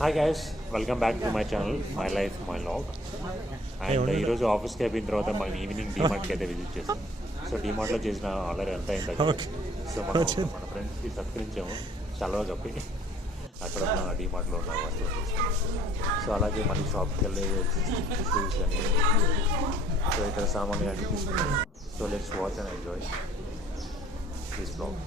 Hi guys, welcome back to my channel my life my vlog. And ఈరోజు ఆఫీస్కి అయిపోయిన తర్వాత మనం ఈవినింగ్ డీమార్ట్కి అయితే విజిట్ చేసాం. సో డీమార్ట్లో చేసిన ఆర్డర్ ఎంత అయింది. సో మన ఫ్రెండ్స్కి సత్కరించాము చలవ చెప్పి అక్కడ ఉన్న డీమార్ట్లో ఉన్న వస్తువులు. సో అలాగే మళ్ళీ షాప్కి వెళ్ళి షూస్ కానీ సో ఇక్కడ సామాన్లు కానీ తీసుకున్నాం. So let's watch and enjoy this blog.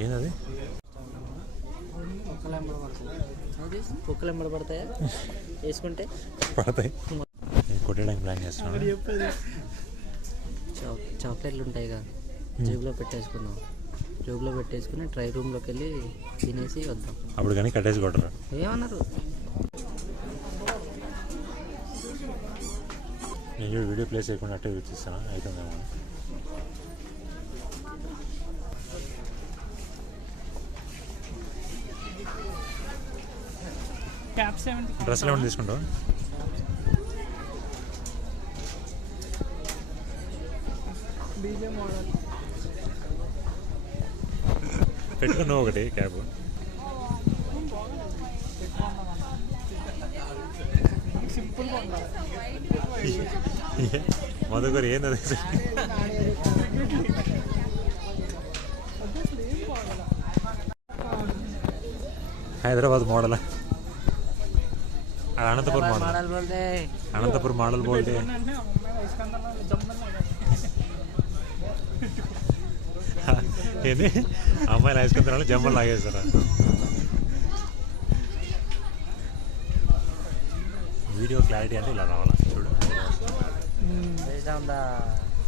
ఏంటది? కుక్కలు ఎంబడి పడతాయా? వేసుకుంటే పడతాయి. కొట్టడానికి ప్లాన్ చేస్తున్నాను. చాక్లెట్లు ఉంటాయిగా, జేబులో పెట్టేసుకుందాం. జేబులో పెట్టేసుకుని ట్రై రూమ్లోకి వెళ్ళి తినేసి వద్దాం. అప్పుడు కానీ కట్టేసి కొట్టరు. ఏమన్నారు? నేను వీడియో ప్లే చేయకుండా అట్టే చూపిస్తాను. అవుతుందేమో. డ్రెస్లు ఏమైనా తీసుకుంటావు? పెట్టుకున్నావు ఒకటి క్యాబ్. మధుకర్ ఏంది? Hyderabad model, Anantapuram model, Anantapuram model బోల్టే. ఏంది అమ్మాయిలు వేసుకుంటున్నా జమ్మలు లాగేస్తారా? వీడియో క్లారిటీ అంటే ఇలా రావాలా? చూడు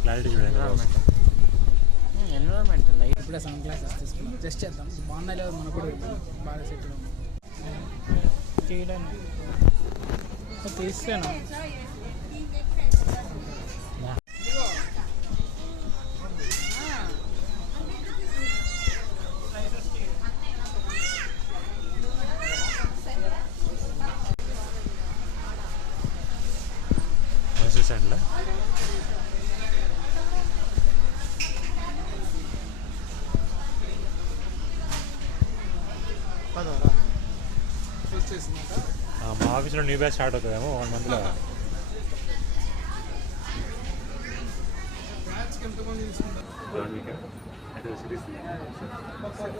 క్లారిటీ చూడండి. Environment light. ఇప్పుడే సన్ గ్లాసెస్ తీసుకున్నాం, జస్ట్ చేద్దాం. బాగున్నాయి లేదా మనకు కూడా బాగా సెట్ చేయడానికి తీసాను. మైసూర్ శాండ్లా? మా ఆఫీస్లో న్యూ బ్యాచ్ స్టార్ట్ అవుతుందేమో 1 monthలో.